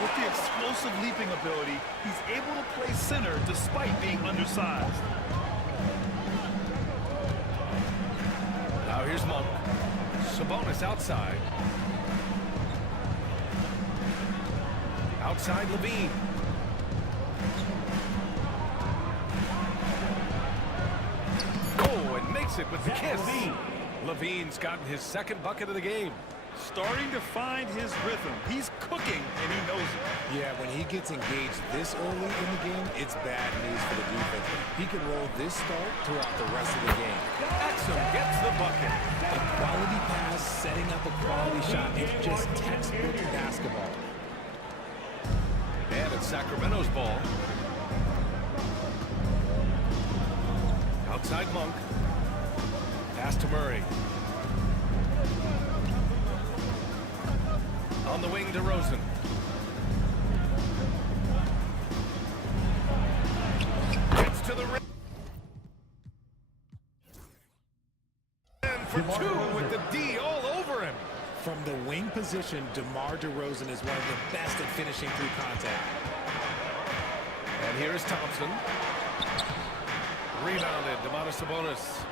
With the explosive leaping ability, he's able to play center despite being undersized. Now here's Monk. Sabonis outside. Outside Levine. Oh, and makes it with the kiss. Levine's gotten his second bucket of the game. Starting to find his rhythm. He's cooking, and he knows it. Yeah, when he gets engaged this early in the game, it's bad news for the defense. He can roll this start throughout the rest of the game. Exum gets the bucket. A quality pass, setting up a quality shot. It's just textbook basketball. And it's Sacramento's ball. Outside Monk. Pass to Murray. On the wing to Rosen. Gets to the rim. And for two with the D all over him. From the wing position, DeMar DeRozan is one of the best at finishing through contact. And here is Thompson. Rebounded, Domantas Sabonis.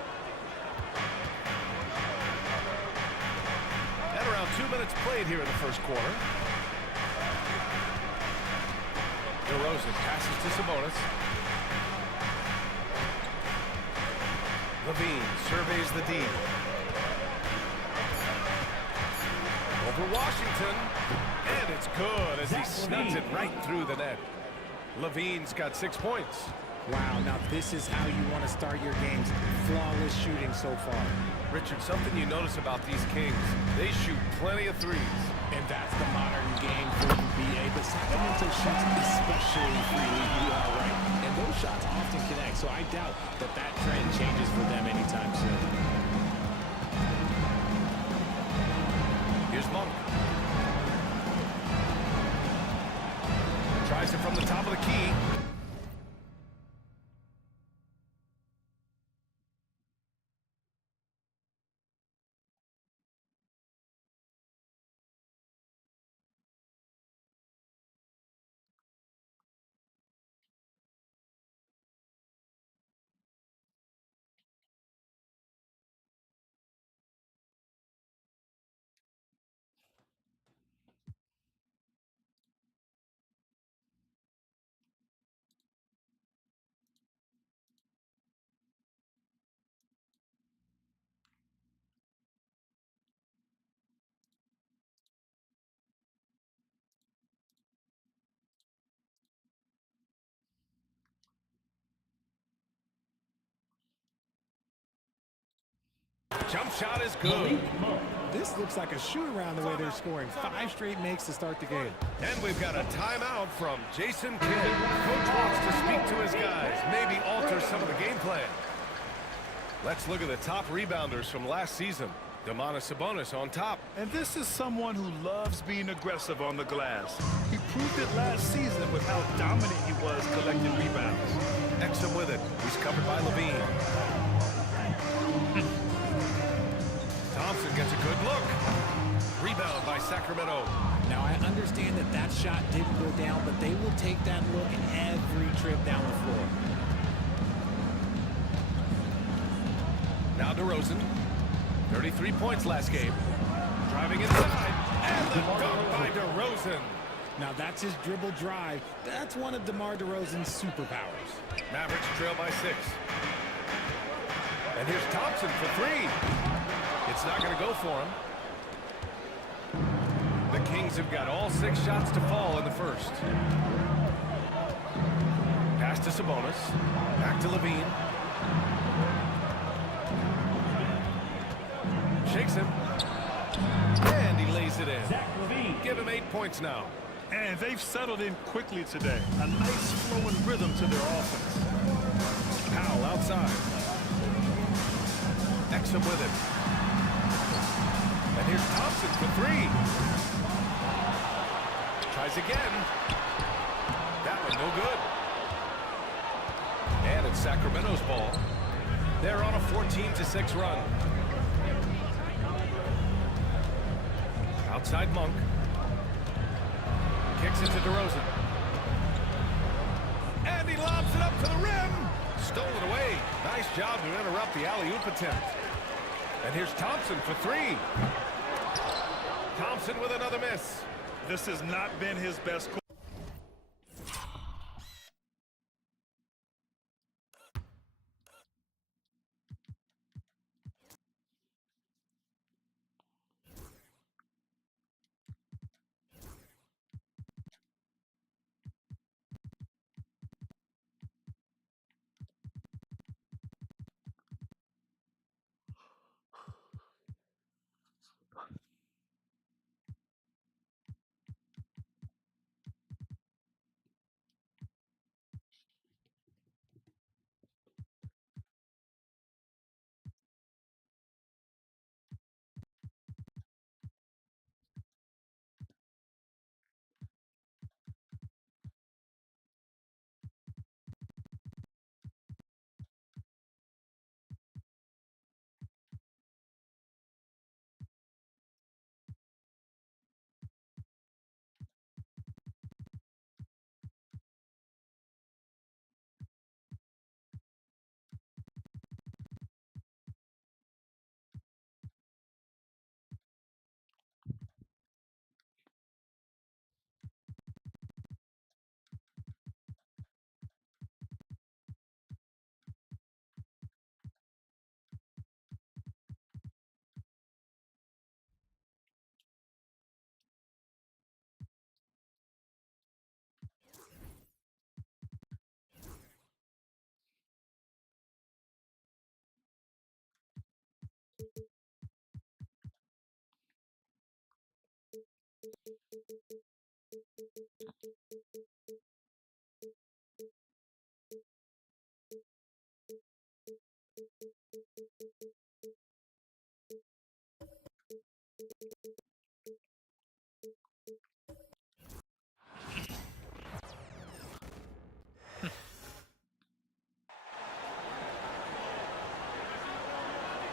And around 2 minutes played here in the first quarter. DeRozan passes to Sabonis. Levine surveys the D. Over Washington. And it's good as he snugs it right through the net. Levine's got 6 points. Wow, now this is how you want to start your games. Flawless shooting so far. Richard, something you notice about these Kings, they shoot plenty of threes. And that's the modern game for NBA. But Sacramento shoots especially freely. You are right. And those shots often connect, so I doubt that that trend changes for them anytime soon. Here's Monk. Tries it from the top of the key. Jump shot is good. This looks like a shoot-around the way they're scoring. 5 straight makes to start the game. And we've got a timeout from Jason Kidd. Coach wants to speak to his guys, maybe alter some of the game plan. Let's look at the top rebounders from last season. Domantas Sabonis on top. And this is someone who loves being aggressive on the glass. He proved it last season with how dominant he was collecting rebounds. Exum with it. He's covered by Levine. Thompson gets a good look. Rebound by Sacramento. Now, I understand that that shot didn't go down, but they will take that look every trip down the floor. Now DeRozan. 33 points last game. Driving inside. And the dunk by DeRozan. Now, that's his dribble drive. That's one of DeMar DeRozan's superpowers. Mavericks trail by 6. And here's Thompson for 3. It's not going to go for him. The Kings have got all 6 shots to fall in the first. Pass to Sabonis. Back to Levine. Shakes him. And he lays it in. Give him 8 points now. And they've settled in quickly today. A nice flowing rhythm to their offense. Powell outside. Exum with it. And here's Thompson for 3. Tries again. That one no good. And it's Sacramento's ball. They're on a 14-6 run. Outside Monk. Kicks it to DeRozan. And he lobs it up to the rim. Stolen away. Nice job to interrupt the alley-oop attempt. And here's Thompson for three. Thompson with another miss. This has not been his best quarter.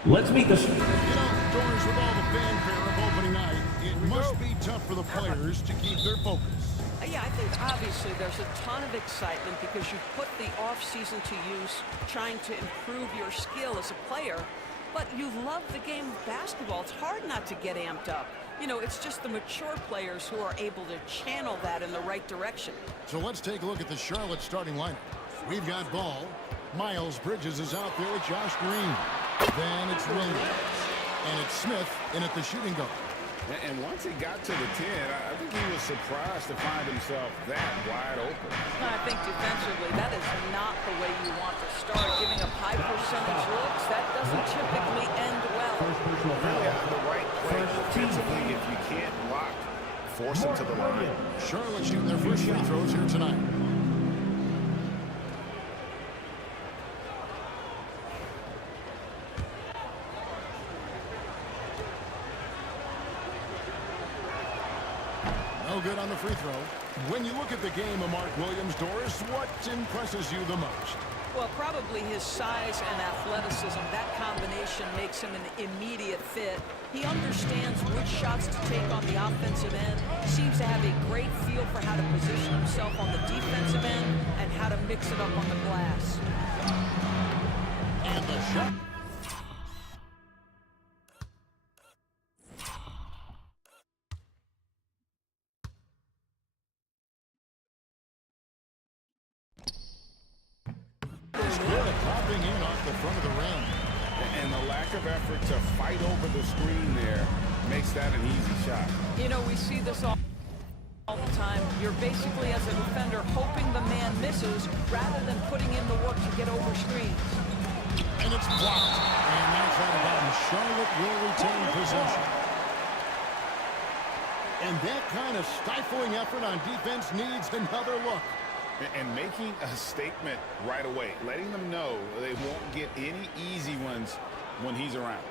Let's meet the... Doris, with all the fanfare of opening night, it must be tough for the players to keep their focus. Yeah, I think obviously there's a ton of excitement because you put the off-season to use trying to improve your skill as a player, but you love the game of basketball. It's hard not to get amped up. You know, it's just the mature players who are able to channel that in the right direction. So let's take a look at the Charlotte starting lineup. We've got Ball. Miles Bridges is out there with Josh Green. Then it's Williams. And it's Smith in at the shooting guard. And once he got to the 10, I think he was surprised to find himself that wide open. I think defensively, that is not the way you want to start. Giving up high percentage looks, that doesn't typically end well. Really have the right play defensively. If you can't block, force him to the line. Charlotte shooting their first free throws here tonight. No good on the free throw. When you look at the game of Mark Williams, Doris, what impresses you the most? Well, probably his size and athleticism. That combination makes him an immediate fit. He understands which shots to take on the offensive end, seems to have a great feel for how to position himself on the defensive end and how to mix it up on the glass. And the shot. Popping in off the front of the rim. And the lack of effort to fight over the screen there makes that an easy shot. You know, we see this all the time. You're basically, as a defender, hoping the man misses rather than putting in the work to get over screens. And it's blocked. And that's out of bounds. Charlotte will retain possession. And that kind of stifling effort on defense needs another look. And making a statement right away, letting them know they won't get any easy ones when he's around.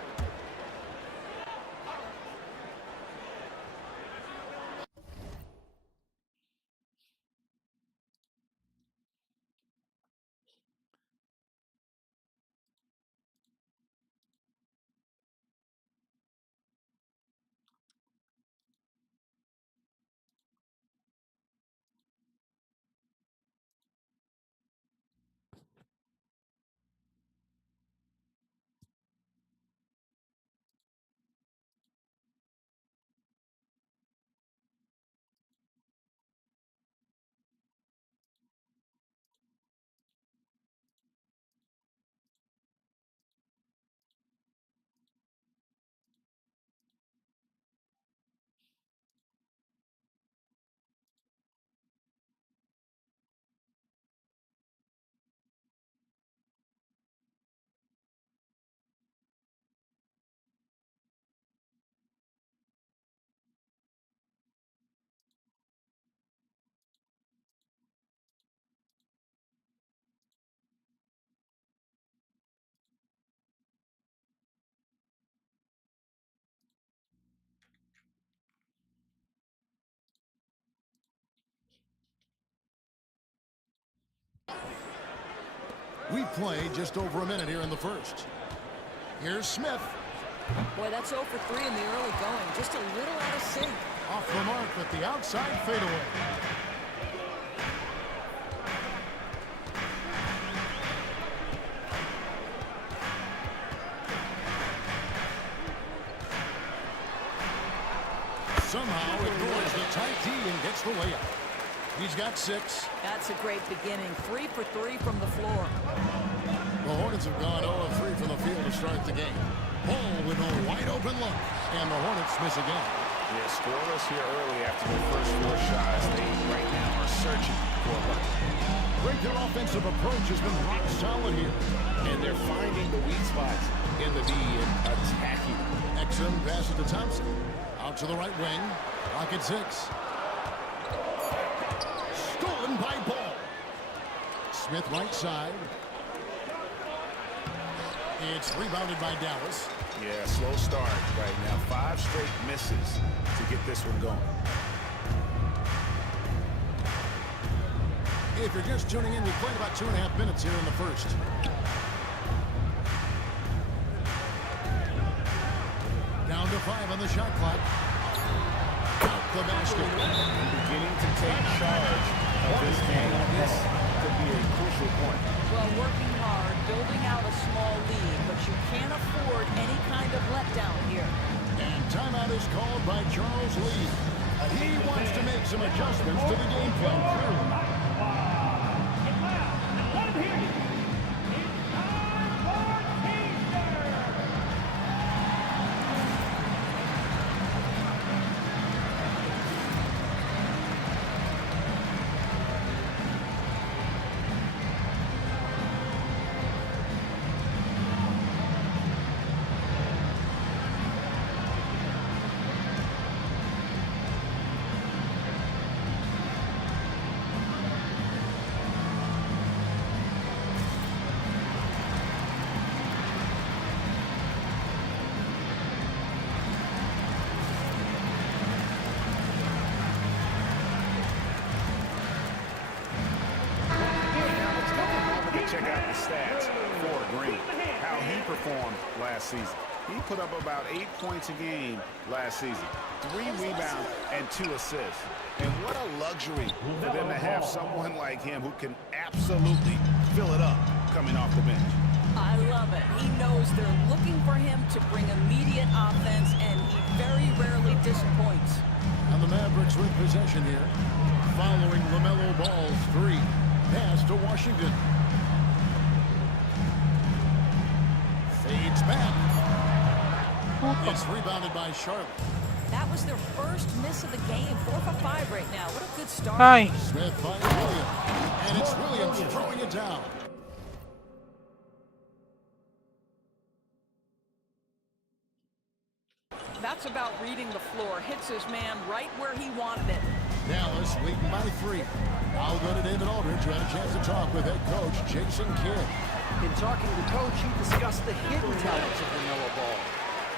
We played just over a minute here in the first. Here's Smith. Boy, that's 0 for 3 in the early going. Just a little out of sync. Off the mark with the outside fadeaway. Somehow ignores the tight D and gets the layup. He's got 6. That's a great beginning. 3 for 3 from the floor. The Hornets have gone 0 of 3 from the field to start the game. Ball with a wide open look, and the Hornets miss again. Yeah, scoreless here early after their first 4 shots. They right now are searching for a bucket. Their offensive approach has been rock solid here. And they're finding the weak spots in the D and attacking. Exum passes to Thompson. Out to the right wing. Rocket 6. Stolen by Ball. Smith right side. It's rebounded by Dallas. Yeah, slow start right now. 5 straight misses to get this one going. If you're just tuning in, we played about 2.5 minutes here in the first. Down to 5 on the shot clock. Out the basket. Beginning to take charge of this game. This could be a crucial point. Well, working hard, building out a small lead, but you can't afford any kind of letdown here. And timeout is called by Charles Lee. He wants to make some adjustments to the game plan, clearly. Check out the stats for Green, how he performed last season. He put up about 8 points a game last season, 3 rebounds and 2 assists. And what a luxury for them to have someone like him who can absolutely fill it up coming off the bench. I love it. He knows they're looking for him to bring immediate offense, and he very rarely disappoints. And the Mavericks with possession here. Following LaMelo Ball's 3. Pass to Washington. Fades back. It's rebounded by Charlotte. That was their first miss of the game. 4 for 5 right now. What a good start. Hi. Smith finds Williams. And it's Williams throwing it down. That's about reading the floor. Hits his man right where he wanted it. Dallas leading by 3. I'll go to David Aldridge, who had a chance to talk with head coach Jason Kidd. In talking to Coach, he discussed the hidden talents of LaMelo Ball.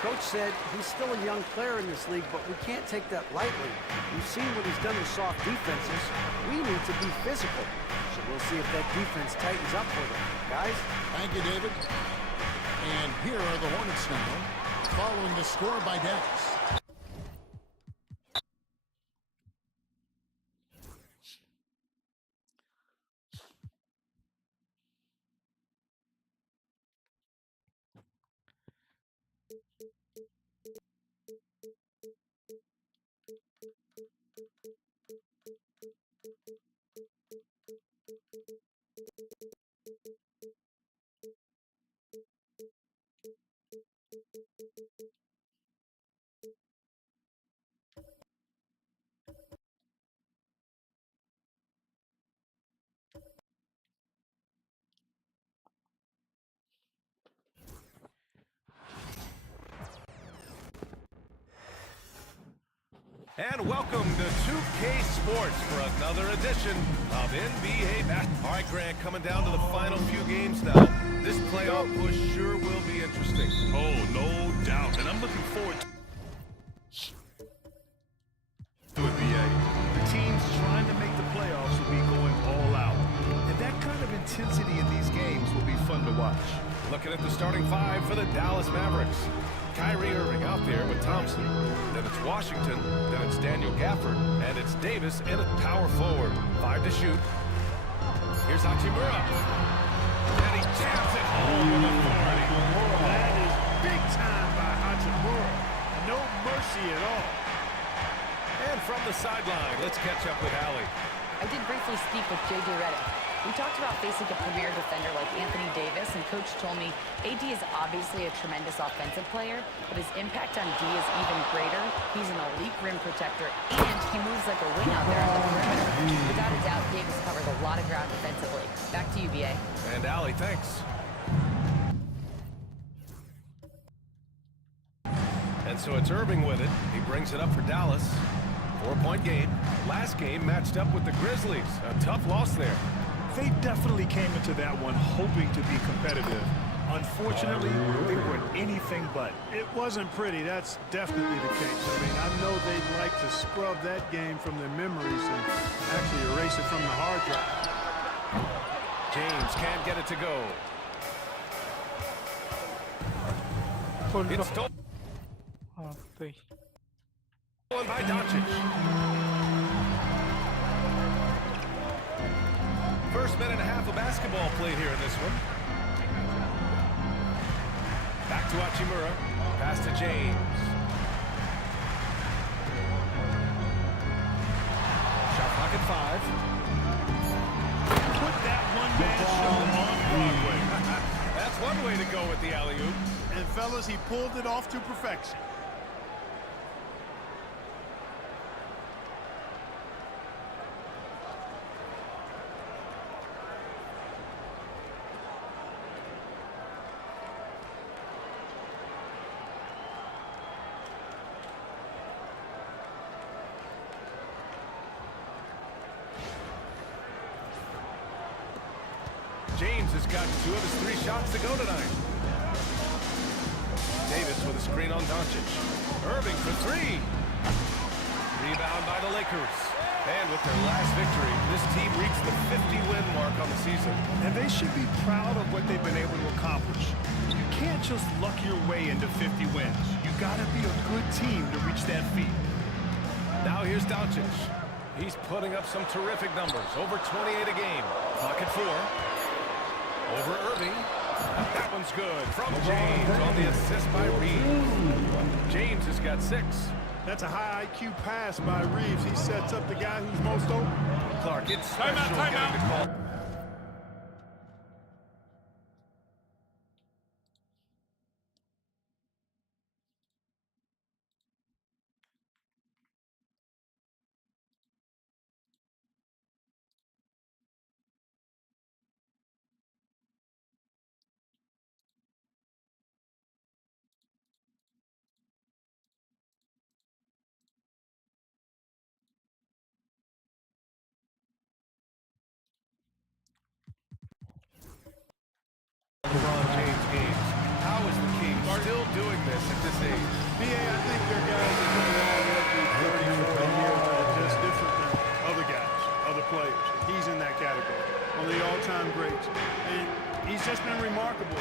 Coach said he's still a young player in this league, but we can't take that lightly. We've seen what he's done with soft defenses. We need to be physical. So we'll see if that defense tightens up for them. Guys? Thank you, David. And here are the Hornets now, following the score by Dallas. And welcome to 2K Sports for another edition of NBA Basketball. All right, Grant, coming down to the final few games now. This playoff push sure will be interesting. Oh, no doubt. And I'm looking forward to it, BA. The teams trying to make the playoffs will be going all out. And that kind of intensity in these games will be for the Dallas Mavericks. Kyrie Irving out there with Thompson. Then it's Washington. Then it's Daniel Gafford. And it's Davis in at power forward. 5 to shoot. Here's Hachimura. And he jams it home with authority. That is big time by Hachimura. No mercy at all. And from the sideline, let's catch up with Allie. I did briefly speak with J.J. Redick. We talked about facing a premier defender like Anthony Davis, and Coach told me AD is obviously a tremendous offensive player, but his impact on D is even greater. He's an elite rim protector, and he moves like a wing out there on the perimeter. Without a doubt, Davis covers a lot of ground defensively. Back to you, B.A. And Allie, thanks. And so it's Irving with it. He brings it up for Dallas. 4-point game. Last game matched up with the Grizzlies. A tough loss there. They definitely came into that one hoping to be competitive. Unfortunately, they were anything but. It wasn't pretty. That's definitely the case. I mean, I know they'd like to scrub that game from their memories and actually erase it from the hard drive. James can't get it to go. It's stolen by Doncic. First minute and a half of basketball played here in this one. Back to Hachimura. Pass to James. Shot clock at 5. Put that one-man show on Broadway. That's one way to go with the alley-oop. And fellas, he pulled it off to perfection. James has got 2 of his 3 shots to go tonight. Davis with a screen on Doncic. Irving for 3. Rebound by the Lakers. And with their last victory, this team reached the 50-win mark on the season. And they should be proud of what they've been able to accomplish. You can't just luck your way into 50 wins. You gotta be a good team to reach that feat. Now here's Doncic. He's putting up some terrific numbers. Over 28 a game. Clock at 4. Over Irving. That one's good. From James on the assist by Reeves. James has got 6. That's a high IQ pass by Reeves. He sets up the guy who's most open. Clark, it's special getting the call. LeBron James games. How is the King still doing this at this age? BA, I think they're guys that come along every 30, 40 years that are just different than other guys, other players. He's in that category, one of the all-time greats. And he's just been remarkable.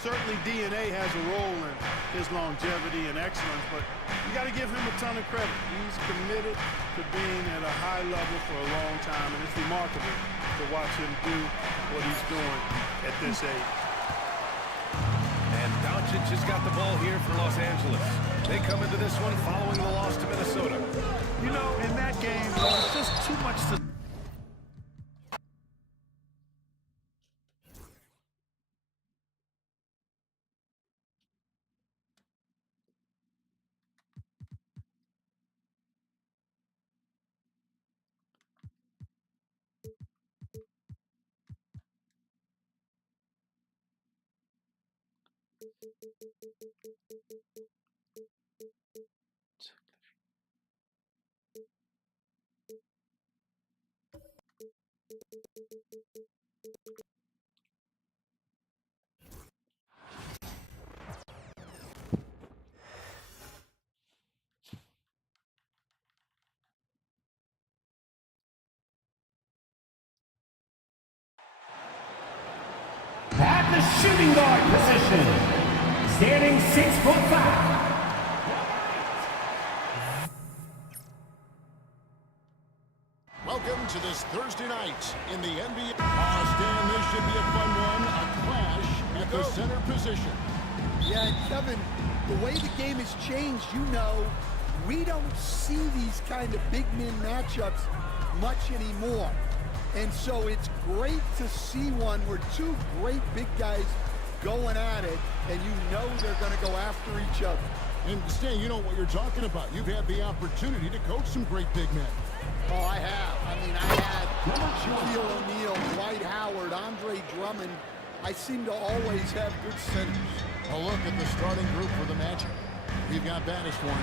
Certainly DNA has a role in his longevity and excellence, but you got to give him a ton of credit. He's committed to being at a high level for a long time, and it's remarkable to watch him do what he's doing at this age. And Doncic has got the ball here for Los Angeles. They come into this one following the loss to Minnesota. You know, in that game, there was just too much to... At the shooting guard position, standing 6'5". Welcome to this Thursday night in the NBA. Stan, this should be a fun one. A clash at the center position. Yeah, and Kevin, the way the game has changed, you know, we don't see these kind of big men matchups much anymore. And so it's great to see one where two great big guys going at it, and you know they're going to go after each other. And Stan, you know what you're talking about. You've had the opportunity to coach some great big men. Oh, I have. I mean, I had Shaquille O'Neal, Dwight Howard, Andre Drummond. I seem to always have good centers. A look at the starting group for the Magic. We've got Baniswan,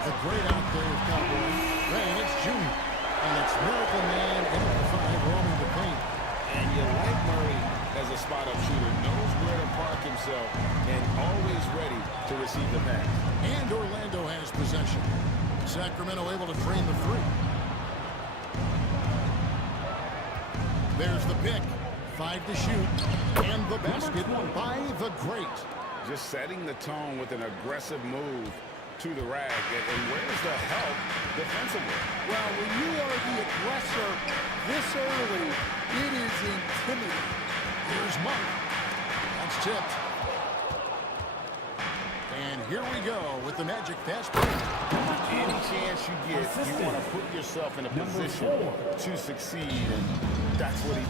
the great out there with Cowboy. Then it's Junior, and it's Miracle Man in the 5 roaming the paint. And you like Murray as a spot-up shooter, knows where to park himself, and always ready to receive the pass. And Orlando has possession. Sacramento able to drain the 3. There's the pick. 5 to shoot. And the basket by the great. Just setting the tone with an aggressive move to the rack. And where's the help defensively? Well, when you are the aggressor this early, it is intimidating. Here's Monk. That's tipped. And here we go with the Magic fast break. Any chance you get, you want to put yourself in a position to succeed, and that's what he...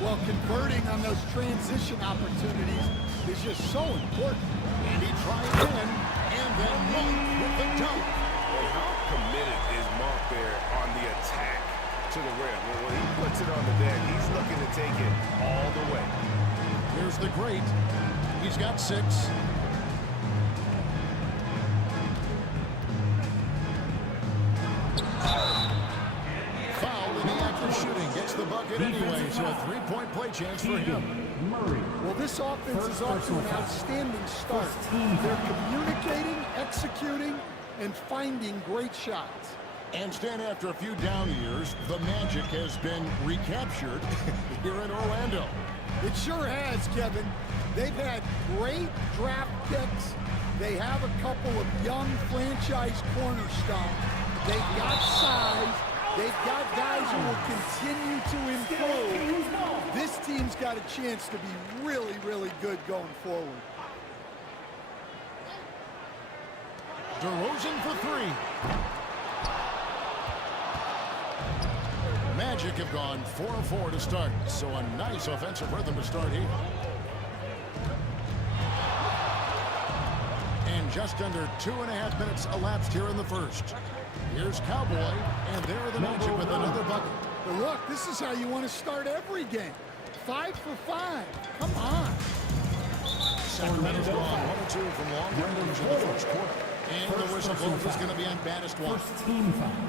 Well, converting on those transition opportunities is just so important. And he tried in, and then Monk with the dunk. Well, how committed is Monk there on the attack to the rim? Well, when he puts it on the deck, he's looking to take it all the way. Here's the great. He's got 6. Foul in the act of shooting. Gets the bucket anyway, so a 3-point play chance for him. Well, this offense is off to an outstanding start. They're communicating, executing, and finding great shots. And Stan, after a few down years, the Magic has been recaptured here in Orlando. It sure has, Kevin. They've had great draft picks. They have a couple of young franchise cornerstones. They've got size. They've got guys who will continue to improve. This team's got a chance to be really, really good going forward. DeRozan for 3. Magic have gone 4-4 to start, so a nice offensive rhythm to start here. And just under 2.5 minutes elapsed here in the first. Here's Cowboy, and there are the Magic with another bucket. But look, this is how you want to start every game. 5 for 5. Come on. Sacramento's gone 1-2 from long range in the first quarter. And the whistle blows is going to be on Baniswan.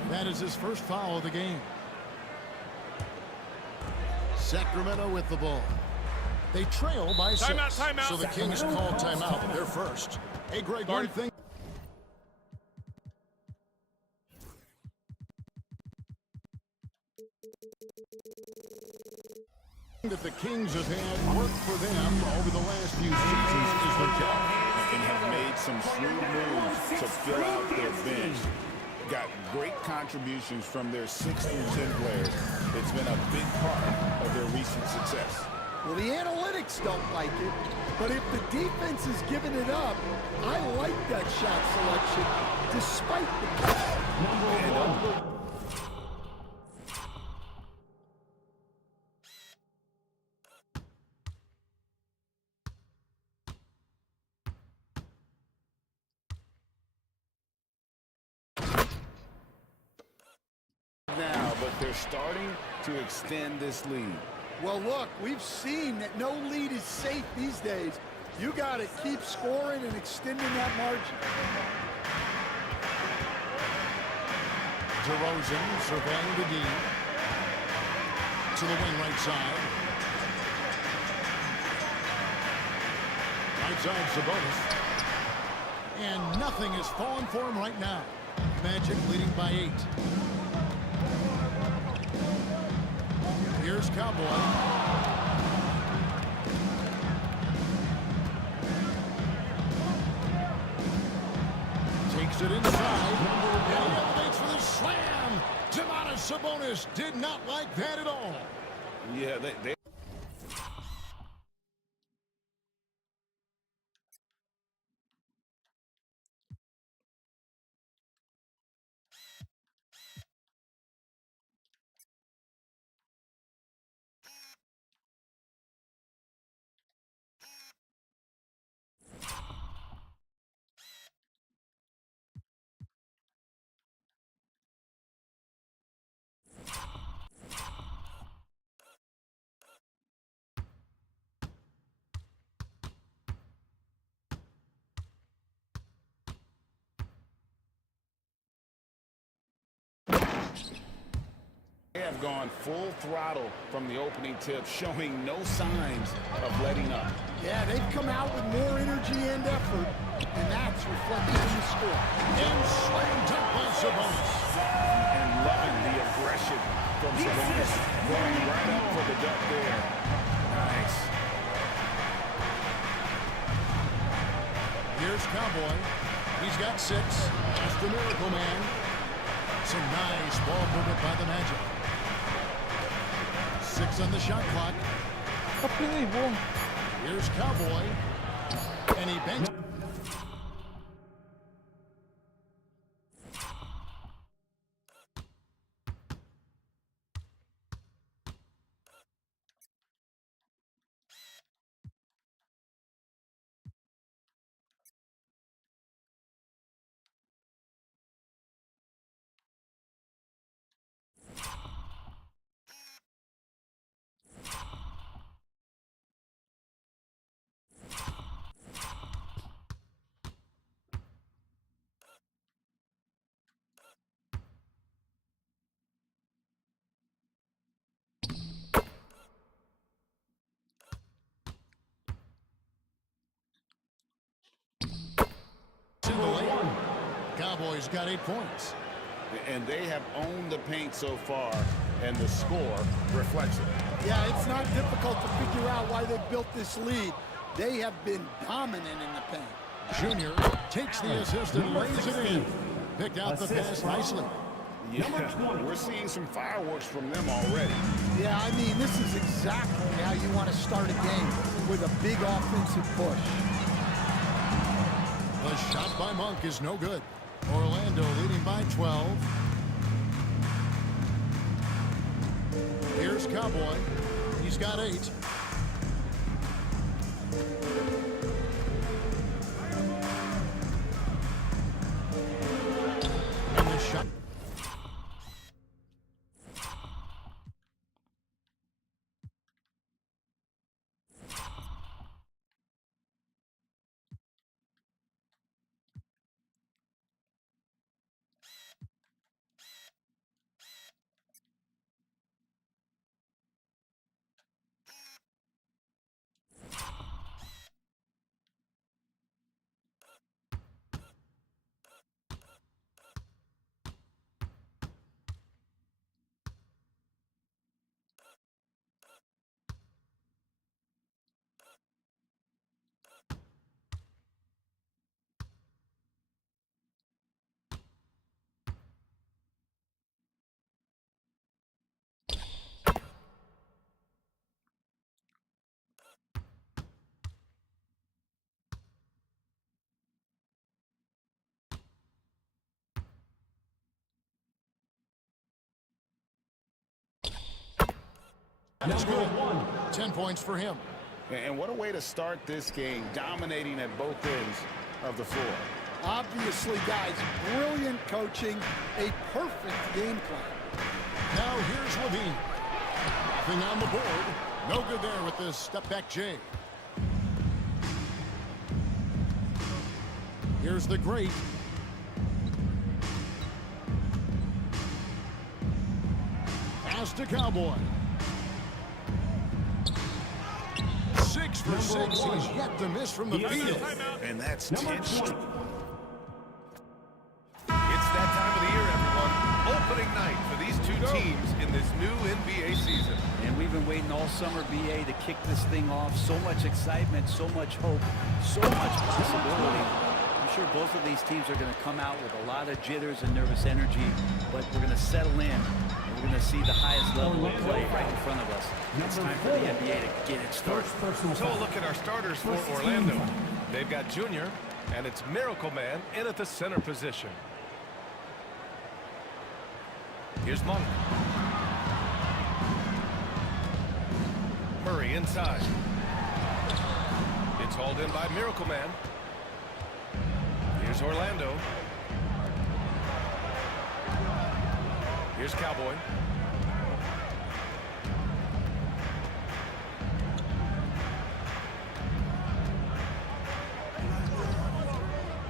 That is his first foul of the game. Sacramento with the ball. They trail by 6. Timeout. So the Kings call timeout. They're first. Hey, Greg, one thing that the Kings have had work for them over the last few seasons is their depth. And have made some shrewd moves to fill out their bench. Got great contributions from their 6 through 10 players. It's been a big part of their recent success. Well, the analytics don't like it, but if the defense is giving it up, I like that shot selection despite the pass. Now, but they're starting to extend this lead. Well, look, we've seen that no lead is safe these days. You got to keep scoring and extending that margin. DeRozan surveying the D. To the wing right side. Right side Sabonis. And nothing is falling for him right now. Magic leading by 8. Here's Cowboy. Takes it inside. And he elevates for the slam. Domantas Sabonis did not like that at all. Yeah, they have gone full throttle from the opening tip, showing no signs of letting up. Yeah, they've come out with more energy and effort, and that's reflected in the score. And slammed dunk by Sabonis. And loving the aggression from Sabonis. Going right up for the dunk there. Nice. Here's Cowboy. He's got 6. That's the Miracle Man. Some nice ball movement by the Magic. 6 on the shot clock. Here's Cowboy. And he banks. Cowboys got 8 points. And they have owned the paint so far, and the score reflects it. Yeah, it's not difficult to figure out why they built this lead. They have been dominant in the paint. Junior takes the assist and lays it in. Picked out the pass nicely. Yeah, we're seeing some fireworks from them already. Yeah, I mean, this is exactly how you want to start a game, with a big offensive push. The shot by Monk is no good. Orlando leading by 12. Here's Cowboy. He's got 8. And the shot. That's good. 10 points for him. And what a way to start this game, dominating at both ends of the floor. Obviously, guys, brilliant coaching, a perfect game plan. Now here's Levine. Nothing on the board. No good there with this step-back J. Here's the great. Pass to Cowboy. 6 for 6. He's yet to miss from the field. And that's 10 straight. It's that time of the year, everyone. Opening night for these two teams in this new NBA season. And we've been waiting all summer, BA, to kick this thing off. So much excitement, so much hope, so much possibility. I'm sure both of these teams are going to come out with a lot of jitters and nervous energy, but we're going to settle in. And we're going to see the highest level of play right in front of us. It's time for the NBA to get it started. So a look at our starters for Orlando. They've got Junior, and it's Miracle Man in at the center position. Here's Monk. Murray inside. It's hauled in by Miracle Man. Here's Orlando. Here's Cowboy.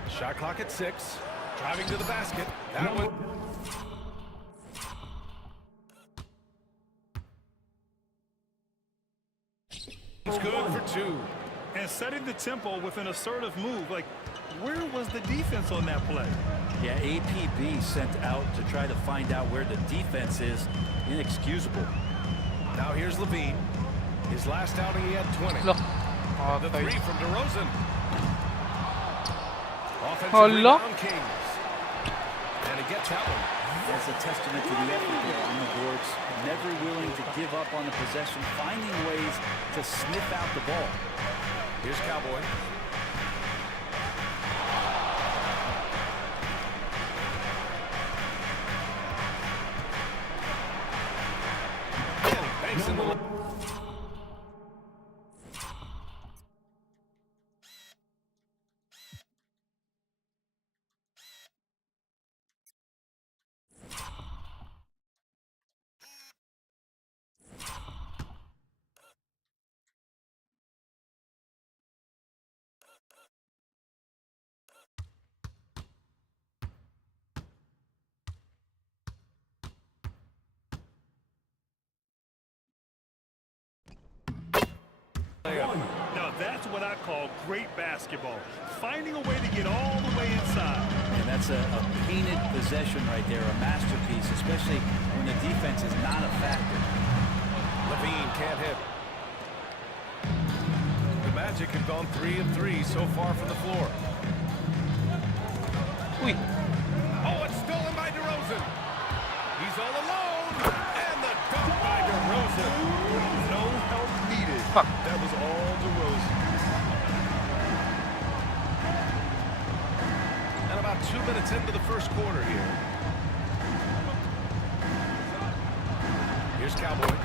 Shot clock at 6. Driving to the basket. That one. It's good for 2. And setting the tempo with an assertive move. Like, where was the defense on that play? Yeah, APB sent out to try to find out where the defense is. Inexcusable. Now here's Levine. His last outing, he had 20. The 3 from DeRozan. Offensive rebound, Kings. And he gets that one. That's a testament to the effort there on the boards. Never willing to give up on the possession, finding ways to sniff out the ball. Here's Cowboy. Banks in the... Now that's what I call great basketball. Finding a way to get all the way inside. And that's a painted possession right there, a masterpiece, especially when the defense is not a factor. Levine can't hit. The Magic have gone 3 of 3 so far from the floor. Oh, it's stolen by DeRozan. He's all alone. And the dunk by DeRozan. No help needed. That was all DeRozan. And about 2 minutes into the first quarter here. Here's Cowboy.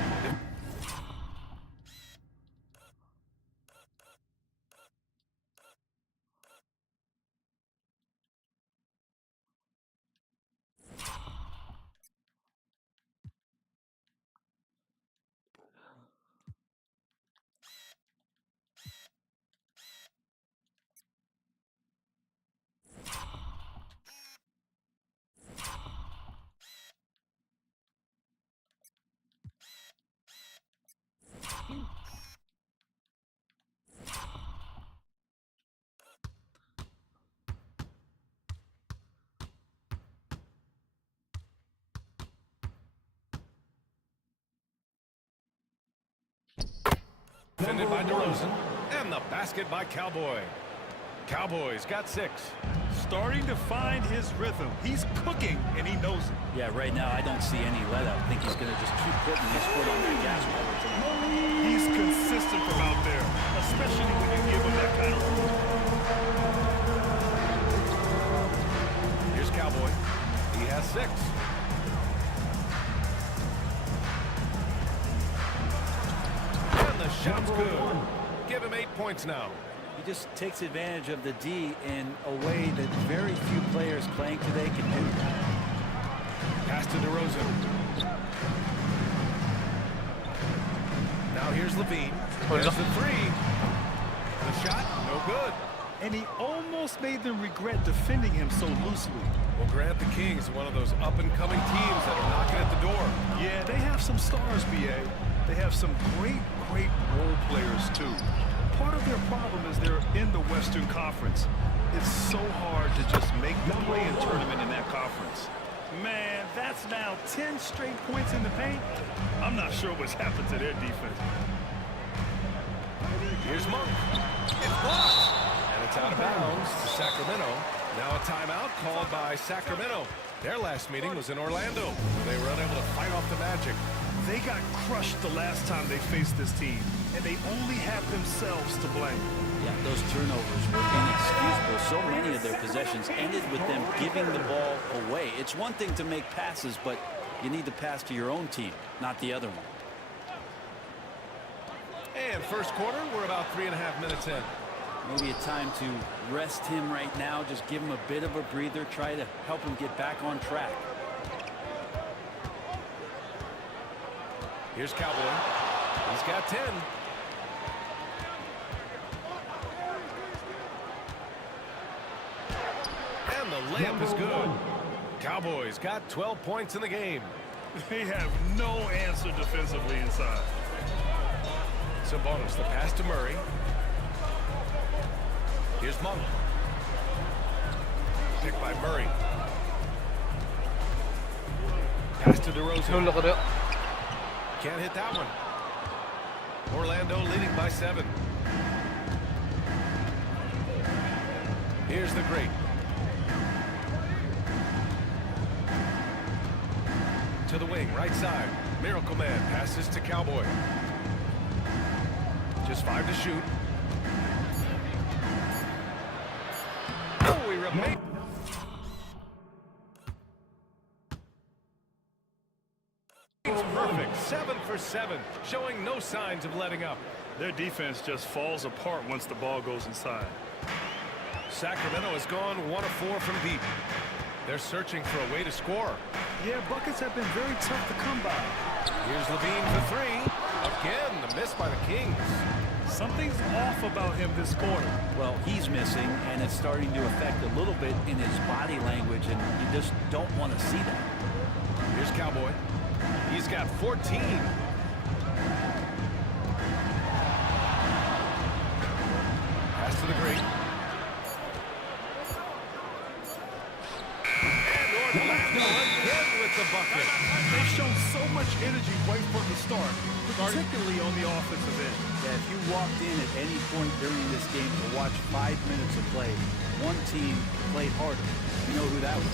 Defended by DeRozan. And the basket by Cowboy. Cowboys got 6. Starting to find his rhythm. He's cooking, and he knows it. Yeah, right now I don't see any let up. I think he's going to just keep putting his foot on that gas pedal. He's consistent from out there, especially when you give him that kind of room. Here's Cowboy. He has 6. good. Give him 8 points now. He just takes advantage of the D in a way that very few players playing today can do. Pass to DeRozan. Now here's Levine. There's the three. The shot, no good. And he almost made them regret defending him so loosely. Well, Grant, the Kings, one of those up-and-coming teams that are knocking at the door. Yeah, they have some stars, B.A. They have some great role players, too. Part of their problem is they're in the Western Conference. It's so hard to just make the play-in tournament in that conference. Man, that's now 10 straight points in the paint. I'm not sure what's happened to their defense. Here's Monk. It's blocked. And it's out of bounds to Sacramento. Now a timeout called by Sacramento. Their last meeting was in Orlando. They were unable to fight off the Magic. They got crushed the last time they faced this team, and they only have themselves to blame. Yeah, those turnovers were inexcusable. So many of their possessions ended with them giving the ball away. It's one thing to make passes, but you need to pass to your own team, not the other one. And first quarter, we're about 3.5 minutes in. Maybe a time to rest him right now. Just give him a bit of a breather. Try to help him get back on track. Here's Cowboy. He's got 10. And the layup is good. Cowboys got 12 points in the game. They have no answer defensively inside. Sabonis, the pass to Murray. Here's Monk. Picked by Murray. Pass to DeRozan. Can't hit that one. Orlando leading by 7. Here's the great. To the wing, right side. Miracle Man passes to Cowboy. Just 5 to shoot. Oh, he remains. Perfect. 7 for 7, showing no signs of letting up. Their defense just falls apart once the ball goes inside. Sacramento has gone 1 of 4 from deep. They're searching for a way to score. Yeah, buckets have been very tough to come by. Here's Levine for 3. Again, the miss by the Kings. Something's off about him this quarter. Well, he's missing, and it's starting to affect a little bit in his body language, and you just don't want to see that. Here's Cowboy. He's got 14. Pass to the great. And Orlando again with the bucket. They've shown so much energy right from the start, particularly on the offensive end. Yeah, if you walked in at any point during this game to watch 5 minutes of play, one team played harder. You know who that was.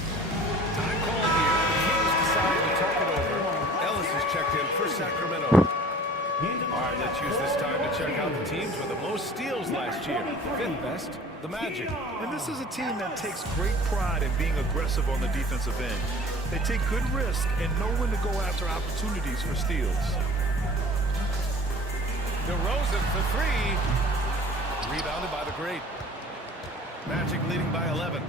Time call here. The Kings decide to talk it over. Ellis has checked in for Sacramento. All right, let's use this time to check out the teams with the most steals last year. 5th best, the Magic. And this is a team that takes great pride in being aggressive on the defensive end. They take good risk and know when to go after opportunities for steals. DeRozan for 3. Rebounded by the great. Magic leading by 11.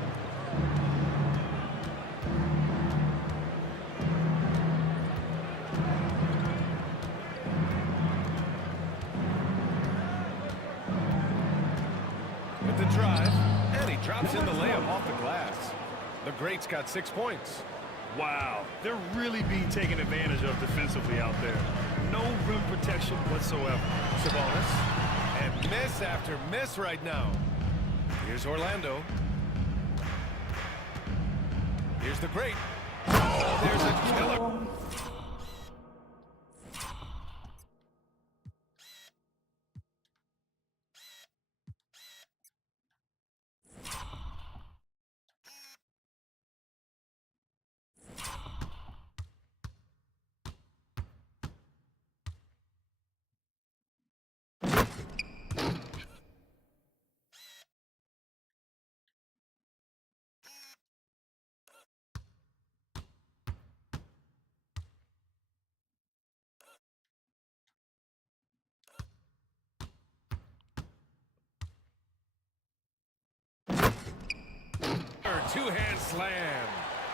With the drive, and he drops in the layup off the glass. The great's got 6 points. Wow, they're really being taken advantage of defensively out there. No rim protection whatsoever. Sabonis, and miss after miss right now. Here's Orlando. Here's the great. Oh, there's a killer. two-hand slam.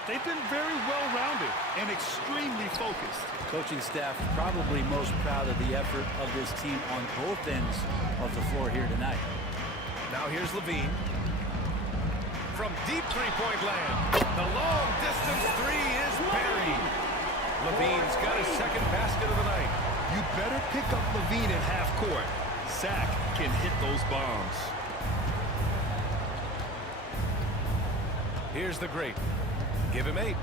They've been very well-rounded and extremely focused. Coaching staff probably most proud of the effort of this team on both ends of the floor here tonight. Now here's Levine. From deep three-point land, the long-distance three is buried. Levine's got his second basket of the night. You better pick up Levine at half court. Zach can hit those bombs. Here's the great. Give him 8.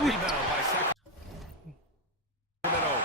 Rebound by Sacramento.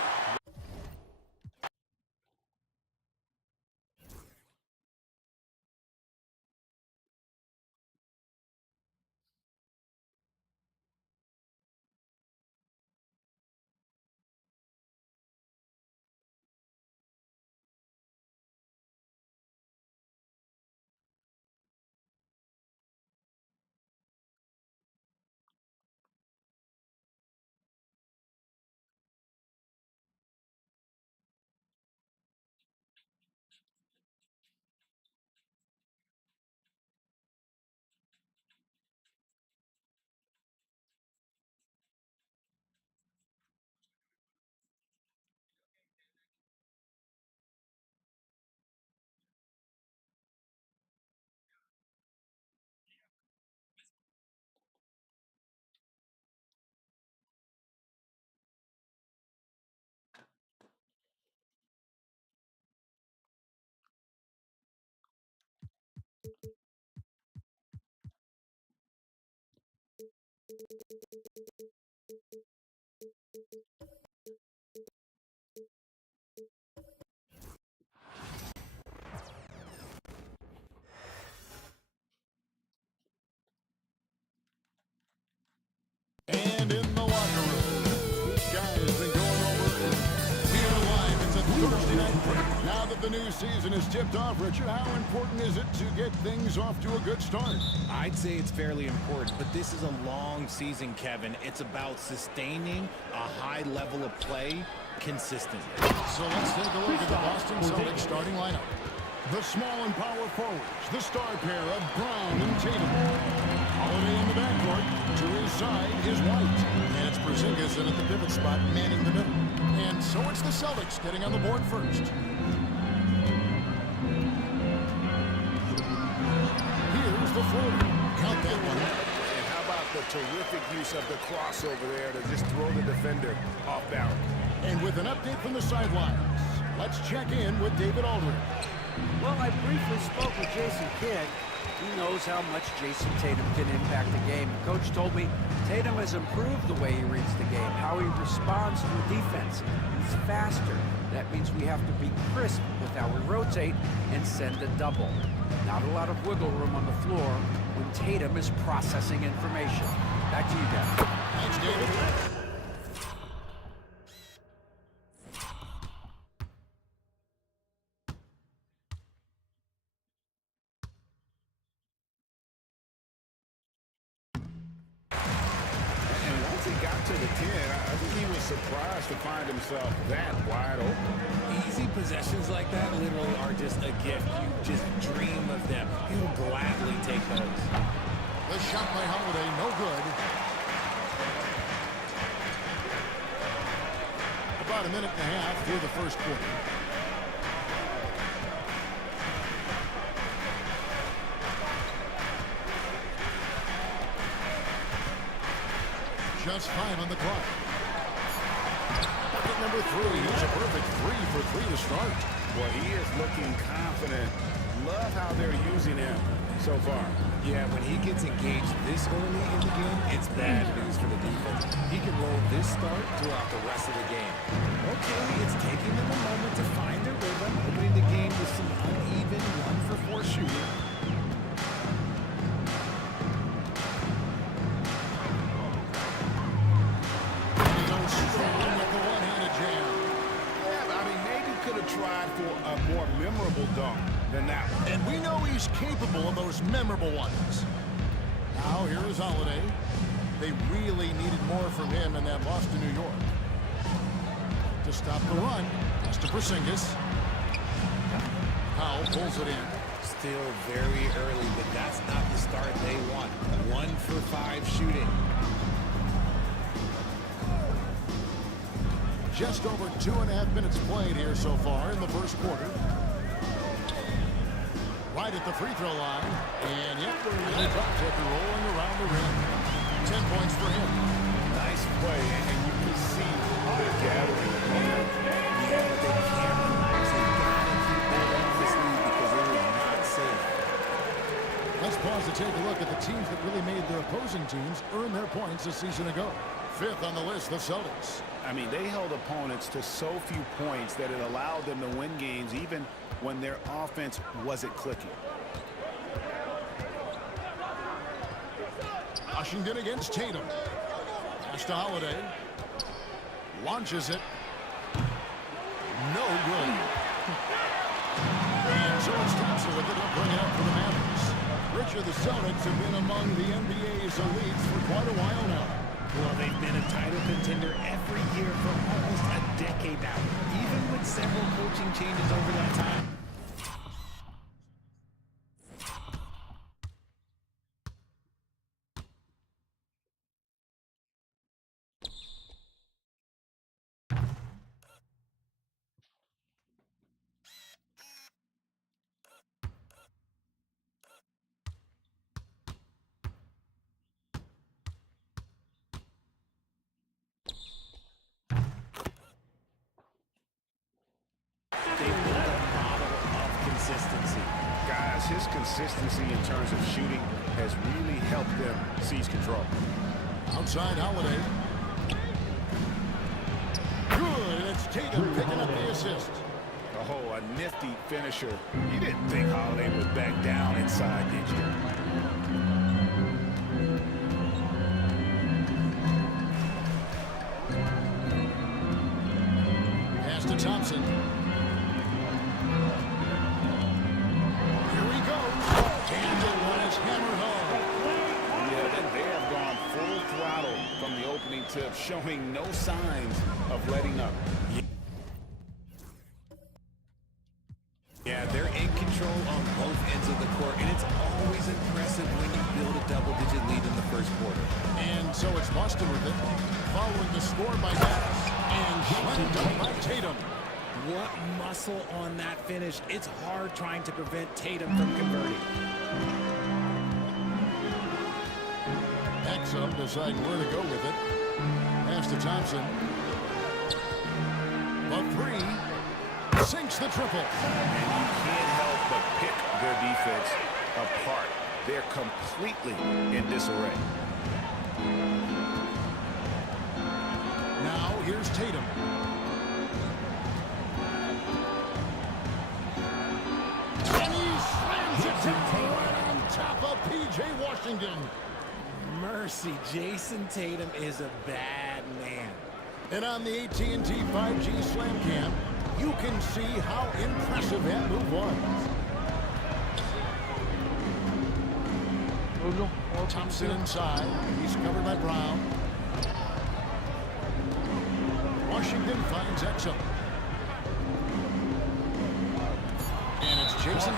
And in the locker room, this guy has been going over it. We are live. It's a Thursday night break. Now that the new season is tipped off, Richard, how important is it to get things off to a good start? I'd say it's fairly important, but this is a long season, Kevin. It's about sustaining a high level of play consistently. So let's take a look at the Boston Celtics starting lineup. The small and power forwards, the star pair of Brown and Tatum. Holiday in the backcourt. To his side is White. And it's Porzingis in at the pivot spot, manning the middle. And so it's the Celtics getting on the board first. Here's the floater. Count that one. And how about the terrific use of the crossover there to just throw the defender off balance. And with an update from the sidelines, let's check in with David Aldridge. Well, I briefly spoke with Jason Kidd. He knows how much Jason Tatum can impact the game. Coach told me Tatum has improved the way he reads the game, how he responds to a defense. He's faster. That means we have to be crisp with how we rotate and send a double. Not a lot of wiggle room on the floor when Tatum is processing information. Back to you guys. Thanks, David. Surprised to find himself that wide open. Easy possessions like that literally are just a gift. You just dream of them. You will gladly take those. The shot by Holiday, no good. About a minute and a half through the first quarter. Just 5 on the clock. Bucket number 3. He's a perfect 3 for 3 to start. Well, he is looking confident. Love how they're using him so far. Yeah, when he gets engaged this early in the game, it's bad news for the defense. He can roll this start throughout the rest of the game. Okay, it's taking them a moment to find their rhythm, opening the game with some uneven 1-for-4 shooting. Tried for a more memorable dunk than that one. And we know he's capable of those memorable ones. Now here is Holiday. They really needed more from him in that loss to New York. To stop the run, that's to Porzingis. Bell pulls it in. Still very early, but that's not the start they want. 1 for 5 shooting. Just over 2.5 minutes played here so far in the first quarter. Right at the free throw line. And yep, he drops it rolling around the rim. 10 points for him. Nice play, and you can see the gathering momentum. Yeah, but they can't relax. They gotta keep moving on this lead because it is not safe. Let's pause to take a look at the teams that really made their opposing teams earn their points a season ago. 5th on the list, the Celtics. I mean, they held opponents to so few points that it allowed them to win games even when their offense wasn't clicking. Washington against Tatum. Pass to Holiday. Launches it. No good. And so it's Thompson with it. He'll bring it up for the Mavericks. Richard, the Celtics have been among the NBA's elites for quite a while now. Well, they've been a title contender every year for almost a decade now, even with several coaching changes over that time. Consistency. Guys, his consistency in terms of shooting has really helped them seize control. Outside Holiday. Good, and it's Tatum picking up the assist. Oh, a nifty finisher. You didn't think Holiday would back down inside, did you? Pass to Thompson. Tip showing no signs of letting up. Yeah, they're in control on both ends of the court, and it's always impressive when you build a double-digit lead in the first quarter. And so it's Boston with it, following the score by Dallas, and slammed down by Tatum. What muscle on that finish. It's hard trying to prevent Tatum from converting. Exum deciding where to go with it. Pass to Thompson. The 3 sinks the triple. And you can't help but pick their defense apart. They're completely in disarray. Now here's Tatum. And he slams it down right on top of P.J. Washington. Mercy, Jason Tatum is a bad man. And on the AT&T 5G Slam Cam, you can see how impressive that move was. Thompson inside. He's covered by Brown. Washington finds Exum. And it's Jason.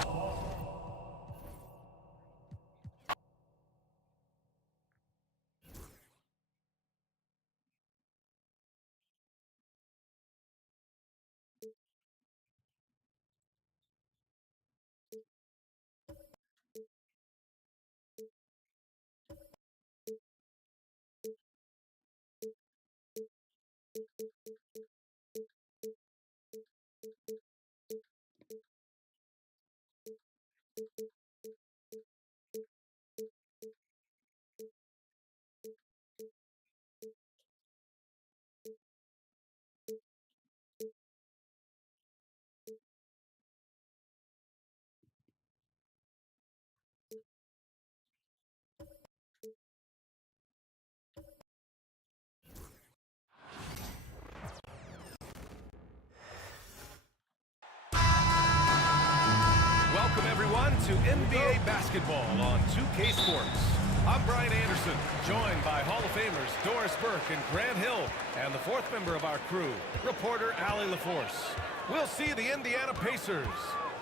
Welcome, everyone, to NBA basketball on 2K Sports. I'm Brian Anderson, joined by Hall of Famers Doris Burke and Grant Hill, and the fourth member of our crew, reporter Allie LaForce. We'll see the Indiana Pacers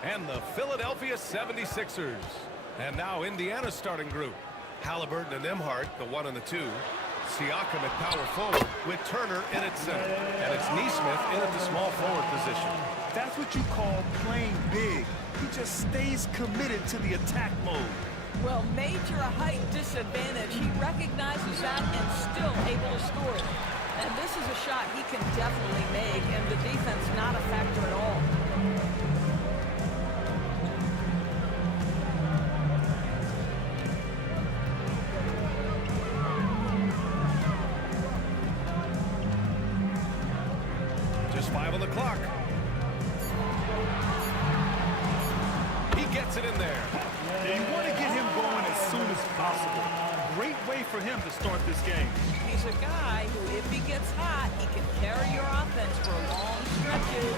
and the Philadelphia 76ers. And now Indiana's starting group. Halliburton and Nembhard, the 1 and the 2. Siakam at power forward with Turner in at center. And it's Nesmith in at the small forward position. That's what you call playing big. He just stays committed to the attack mode. Well, major height disadvantage. He recognizes that and still able to score it. And this is a shot he can definitely make, and the defense not a factor at all. Just 5 on the clock. He gets it in there. Yeah, you want to get him going as soon as possible. Great way for him to start this game. He's a guy who, if he gets hot, he can carry your offense for long stretches.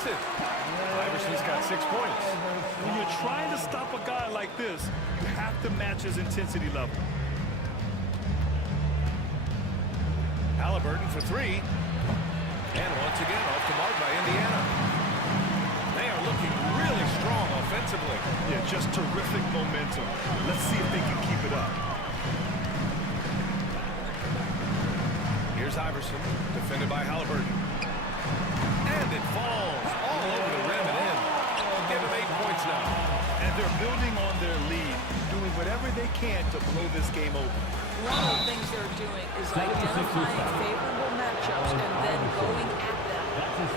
Iverson's got 6 points. When you're trying to stop a guy like this, you have to match his intensity level. Halliburton for 3. And once again, off the mark by Indiana. They are looking really strong offensively. Yeah, just terrific momentum. Let's see if they can keep it up. Here's Iverson, defended by Halliburton. And it falls all over the rim and in. Give him 8 points now. And they're building on their lead, doing whatever they can to blow this game open. One of the things they're doing is identifying favorable matchups and then going at them.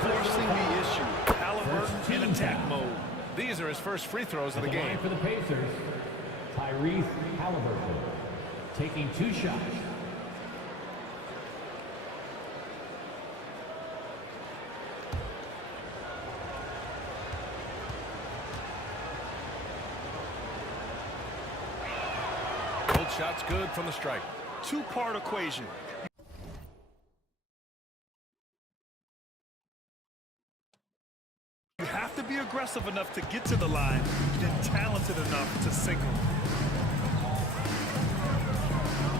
Forcing the issue. Halliburton in attack mode. These are his first free throws of the game. For the Pacers, Tyrese Halliburton taking 2 shots. Shot's good from the stripe. Two-part equation. You have to be aggressive enough to get to the line, then talented enough to sink them.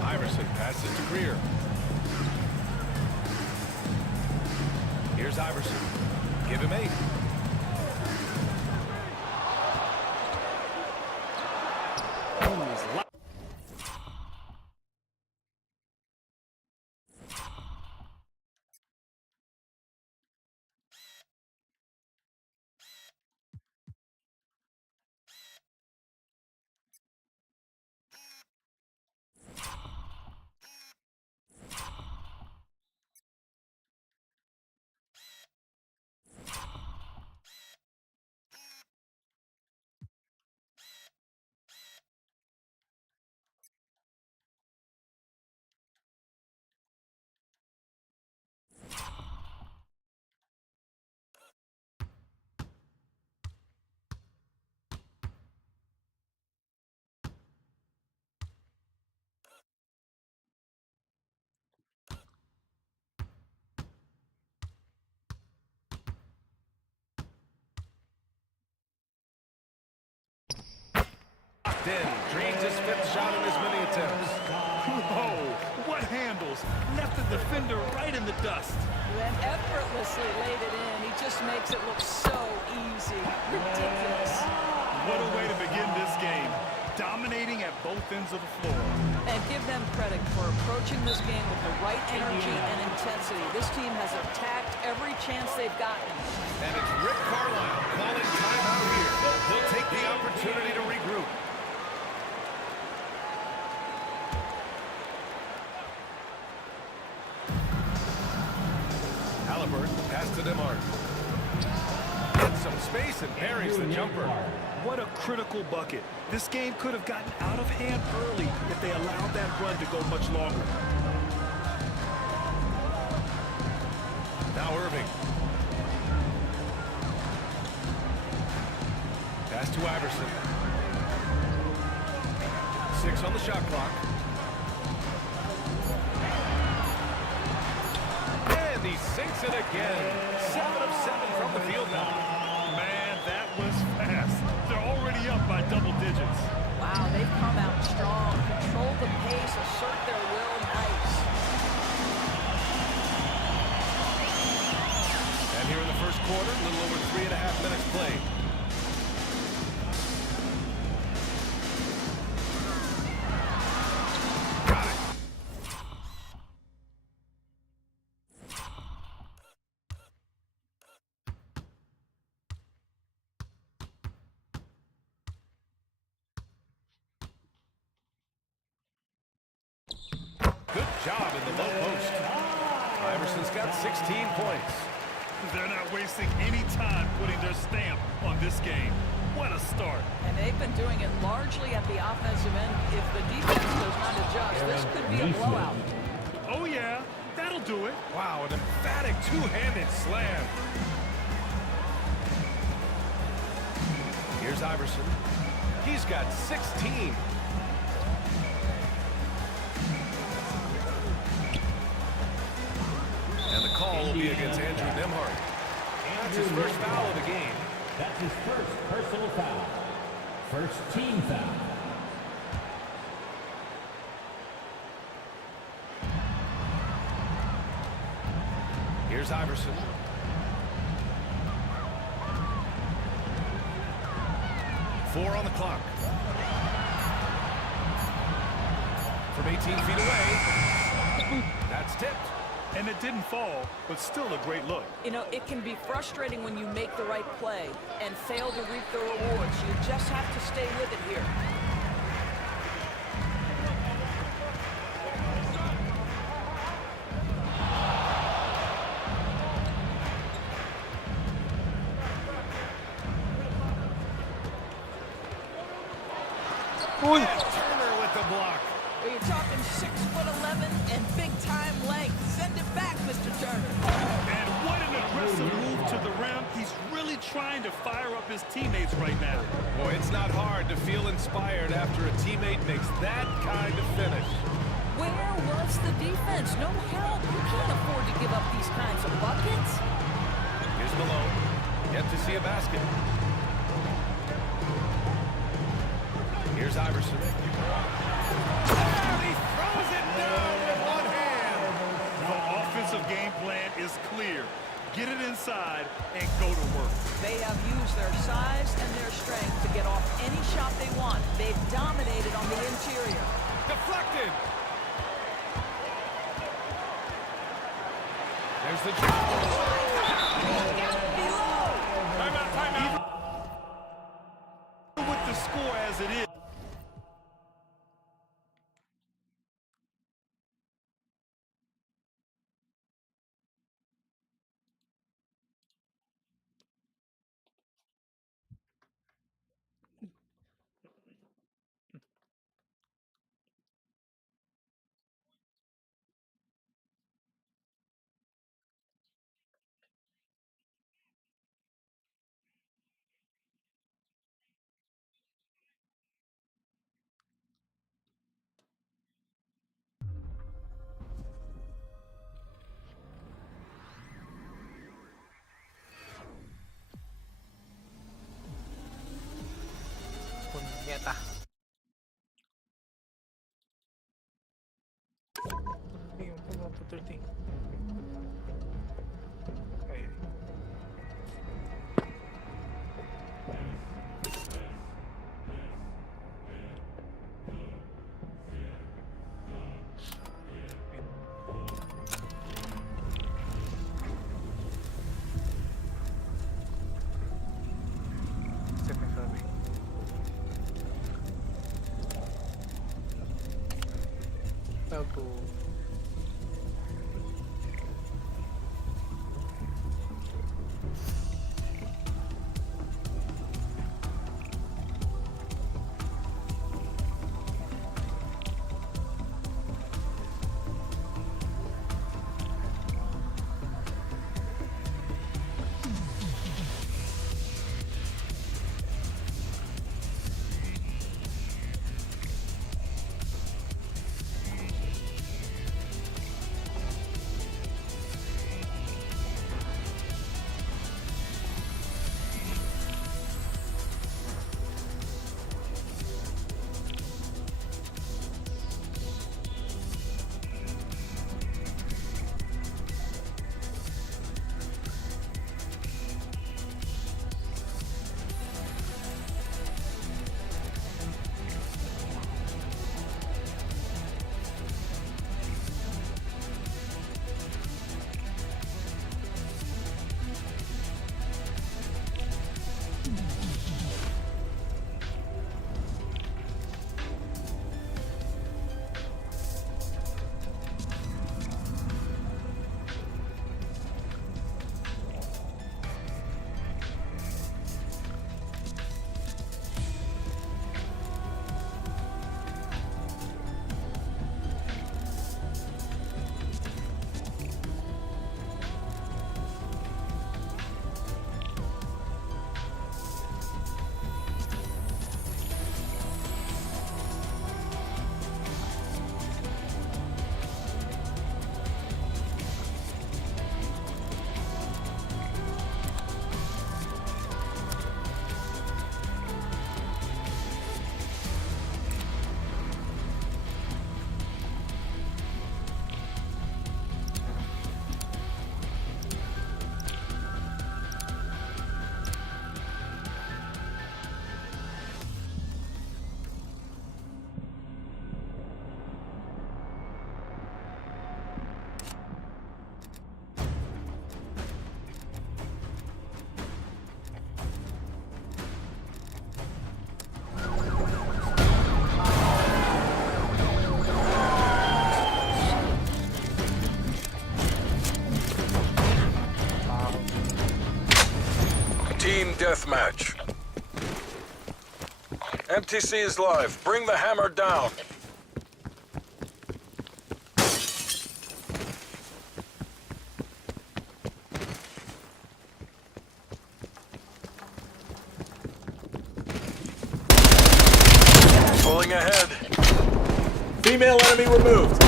Iverson passes to Greer. Here's Iverson. Give him 8. In. Dreams his 5th shot in as many attempts. Whoa, what handles? Left the defender right in the dust. Then effortlessly laid it in. He just makes it look so easy. Ridiculous. What a way to begin this game. Dominating at both ends of the floor. And give them credit for approaching this game with the right energy and intensity. This team has attacked every chance they've gotten. And it's Rick Carlisle calling timeout here. He'll take the opportunity to regroup. Halliburton pass to DeMar. Gets some space and buries the jumper. What a critical bucket. This game could have gotten out of hand early if they allowed that run to go much longer. Now Irving. Pass to Iverson. 6 on the shot clock. And he sinks it again. 7 of 7 from the field now. Man, that was fast. They're already up by double digits. Wow, they've come out strong. Control the pace, assert their will. Nice. And here in the first quarter, a little over 3.5 minutes played. Got it. Good job in the low post. Iverson's got 16 points. They're not wasting any time putting their stamp on this game. What a start. And they've been doing it largely at the offensive end. If the defense does not adjust, this could be a blowout. Oh, yeah. That'll do it. Wow, an emphatic two-handed slam. Here's Iverson. He's got 16. And the call will be against Andrew Nembhard. That's his first foul of the game. That's his first personal foul. First team foul. Here's Iverson. Four on the clock. From 18 feet away. That's tipped. And it didn't fall, but still a great look. You know, it can be frustrating when you make the right play and fail to reap the rewards. You just have to stay with it here. Turner with the block. Well, you're talking 6'11" and big-time length. Send it back, Mr. Turner. And what an aggressive move to the rim. He's really trying to fire up his teammates right now. Boy, it's not hard to feel inspired after a teammate makes that kind of finish. Where was the defense? No help. You can't afford to give up these kinds of buckets. Here's Malone. Yet to see a basket. Here's Iverson. And he throws it down with one hand. The offensive game plan is clear. Get it inside and go to work. They have used their size and their strength to get off any shot they want. They've dominated on the interior. Deflected. There's the dribble. Timeout. With the score as it is. So cool. Team deathmatch. MTC is live. Bring the hammer down. Pulling ahead. Female enemy removed.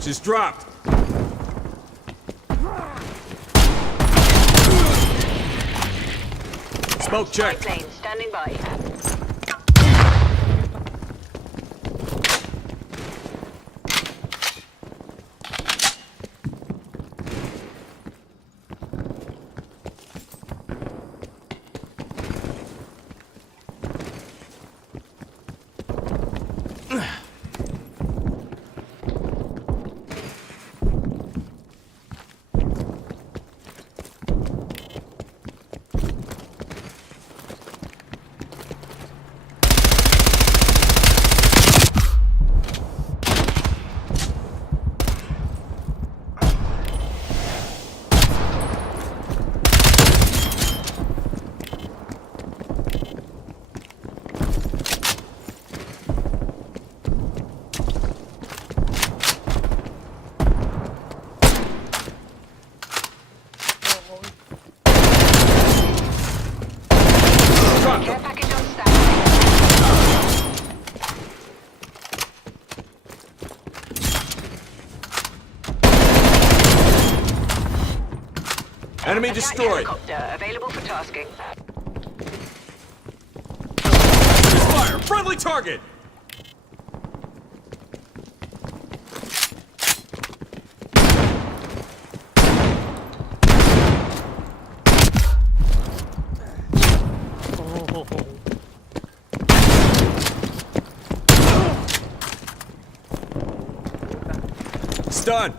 She's dropped. Smoke check. Plane standing by. Care package on stack. Enemy destroyed. Helicopter available for tasking. Fire! Friendly target! done.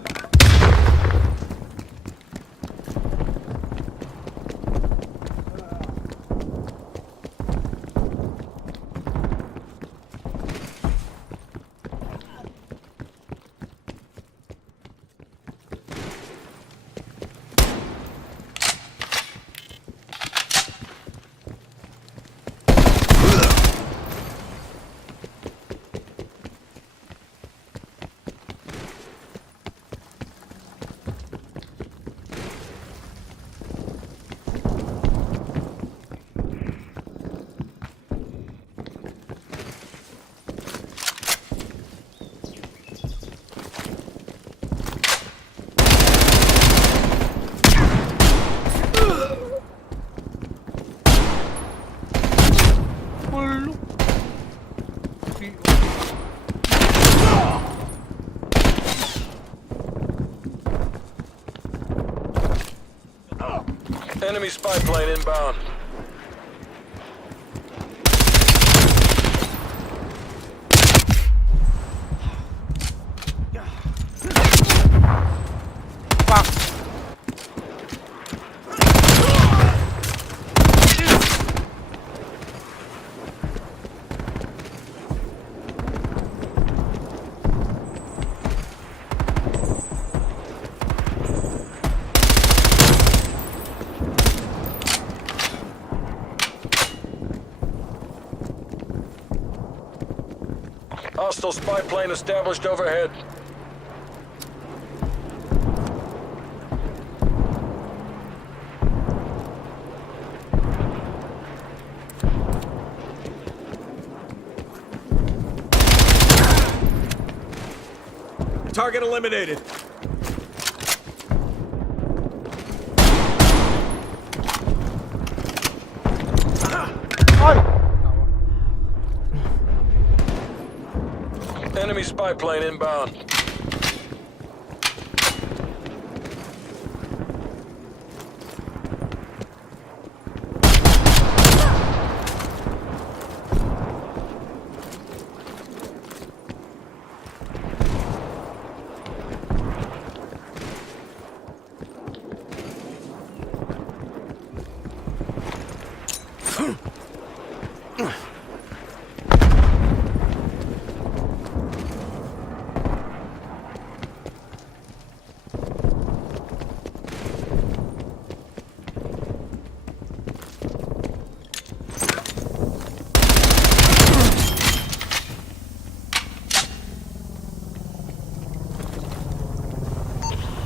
Enemy spy plane inbound. Hostile spy plane established overhead. Target eliminated. Enemy spy plane inbound.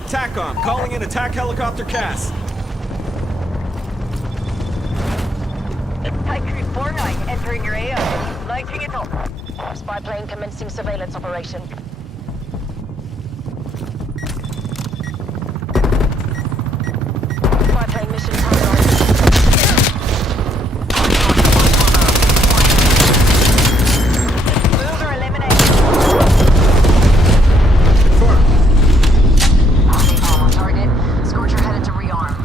TACOM, calling in attack helicopter CAS. Type 349 entering your AO. Lighting it up. Spy plane commencing surveillance operation. Spy plane mission terminated. Moves are eliminated. Target. Scorcher headed to rearm.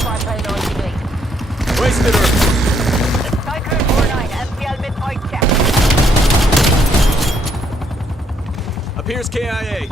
Spy plane on TV. Wasted her. Type 49 MPL midpoint check. Appears KIA.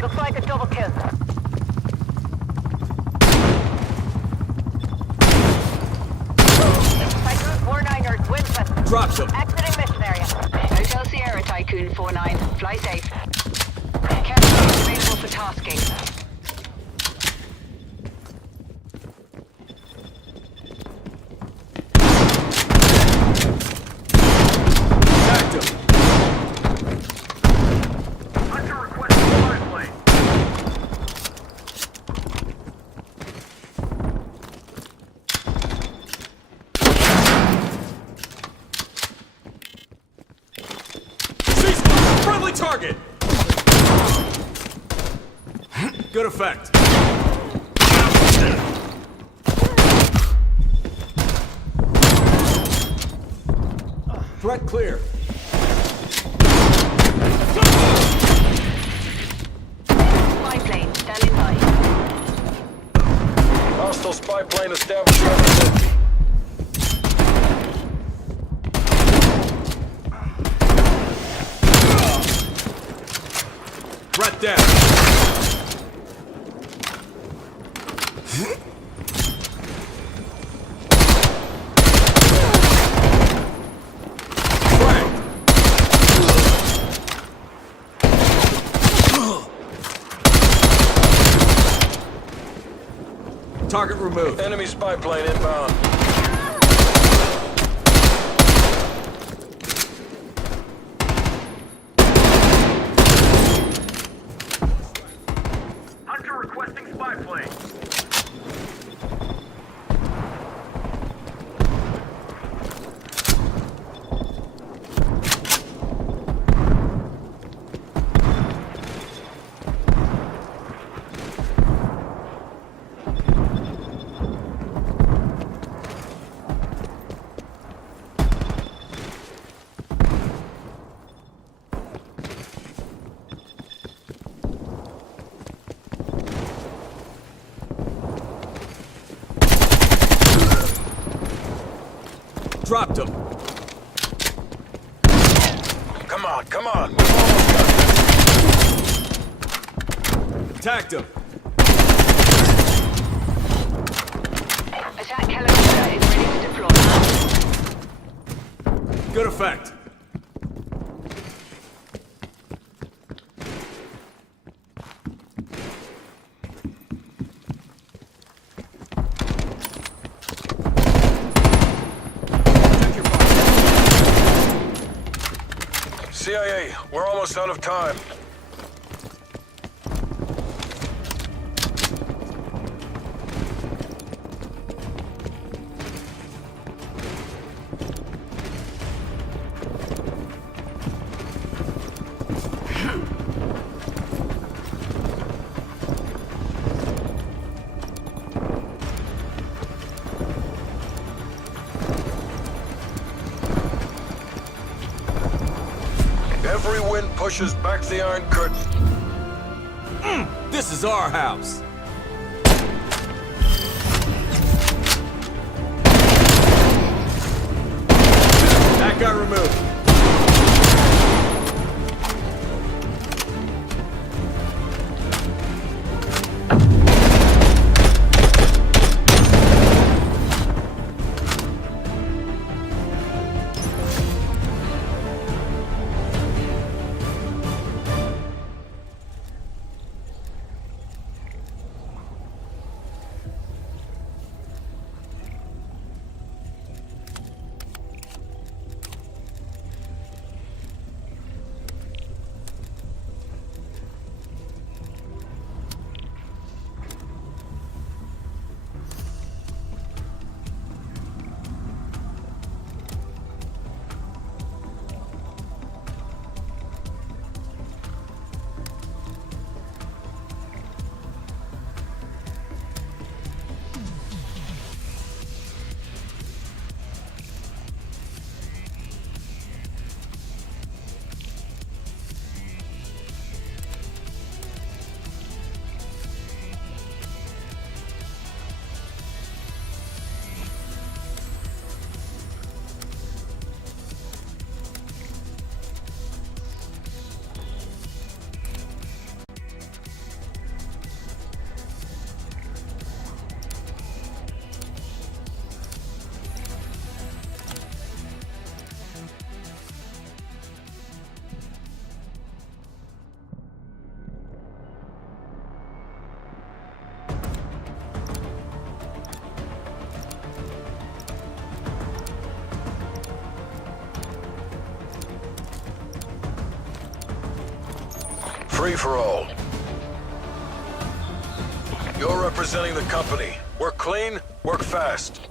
Looks like a double kill. Tycoon 49er, Winston. Drops him. Exiting mission area. Hotel Sierra, Tycoon 49. Fly safe. Captain available for tasking. Tagged him. Friendly target! Good effect. Threat clear. Spy plane standing by. Hostile spy plane established overhead. Threat down. Target removed. Enemy spy plane inbound. Hunter requesting spy plane. Dropped him. Come on, come on. Attacked him. Attack helicopter is ready to deploy. Good effect. CIA, we're almost out of time. Every wind pushes back the Iron Curtain. This is our house. That got removed. Free for all. You're representing the company. Work clean, work fast.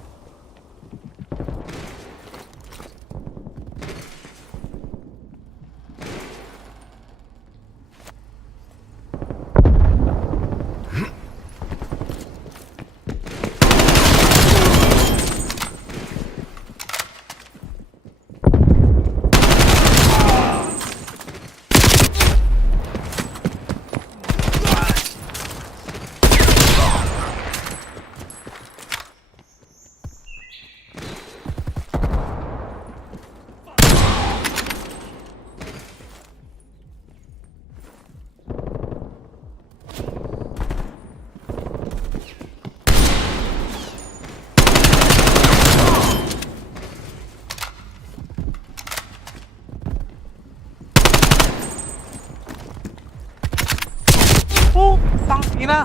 Putang ina!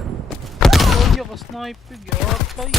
Oh, yung sniper yata yun.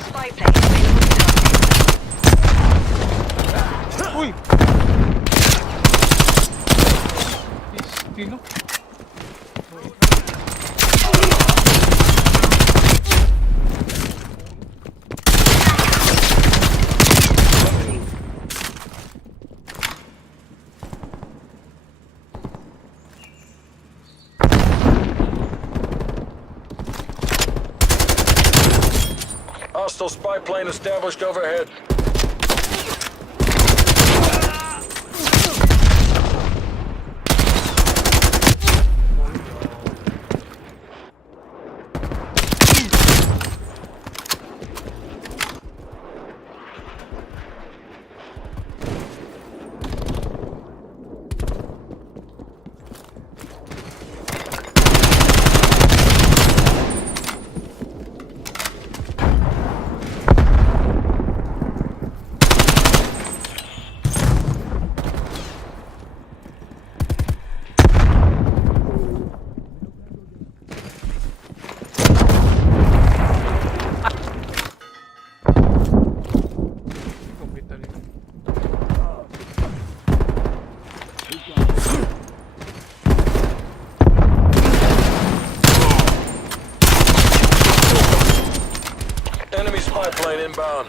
Spy plane available to target. Uy! Destino. Hostile spy plane established overhead. Enemy spy plane inbound.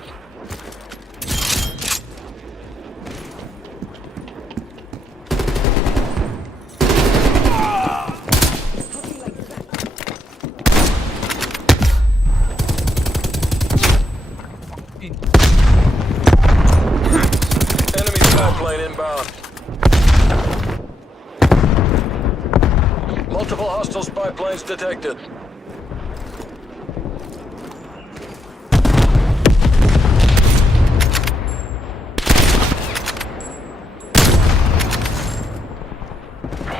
Enemy spy plane inbound. Multiple hostile spy planes detected.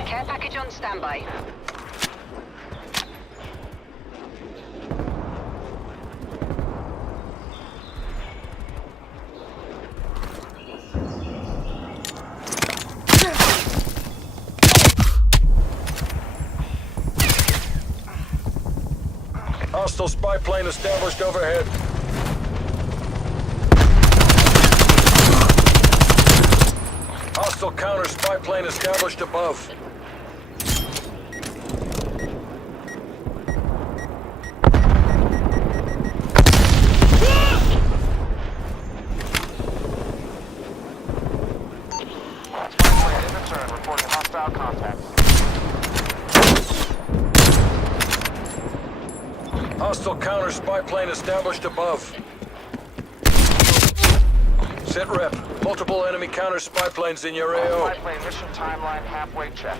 Care package on standby. Hostile spy plane established overhead. Hostile counter spy plane established above. Reporting hostile contact. Hostile counter spy plane established above. Sit rep. Multiple enemy counter spy planes in your AO. Spy plane mission timeline halfway check.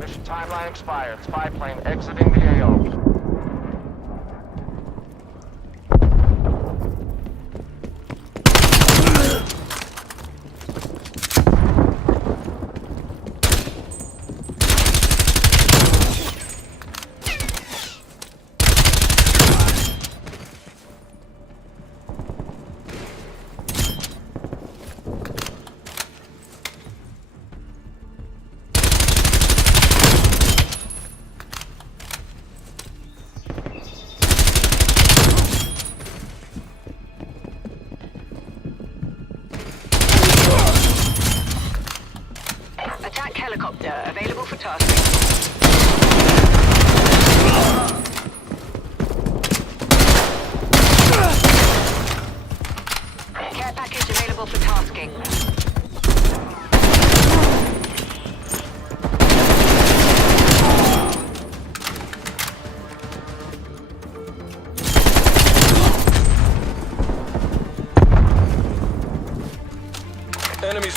Mission timeline expired. Spy plane exiting the AO.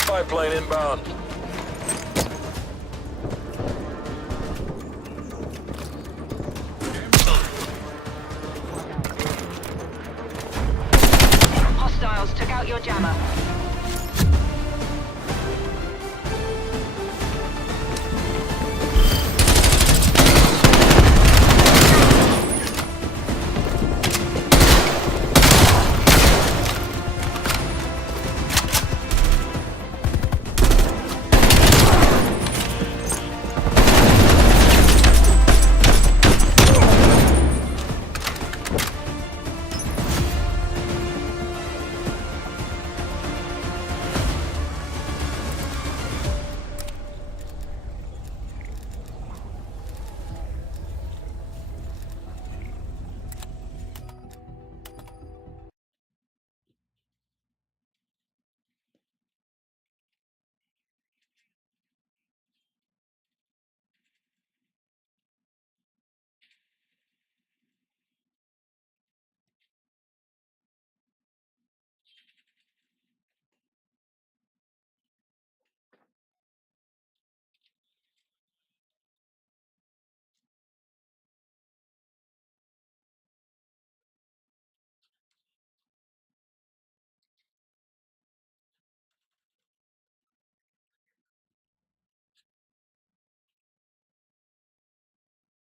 spy plane inbound. Hostiles took out your jammer.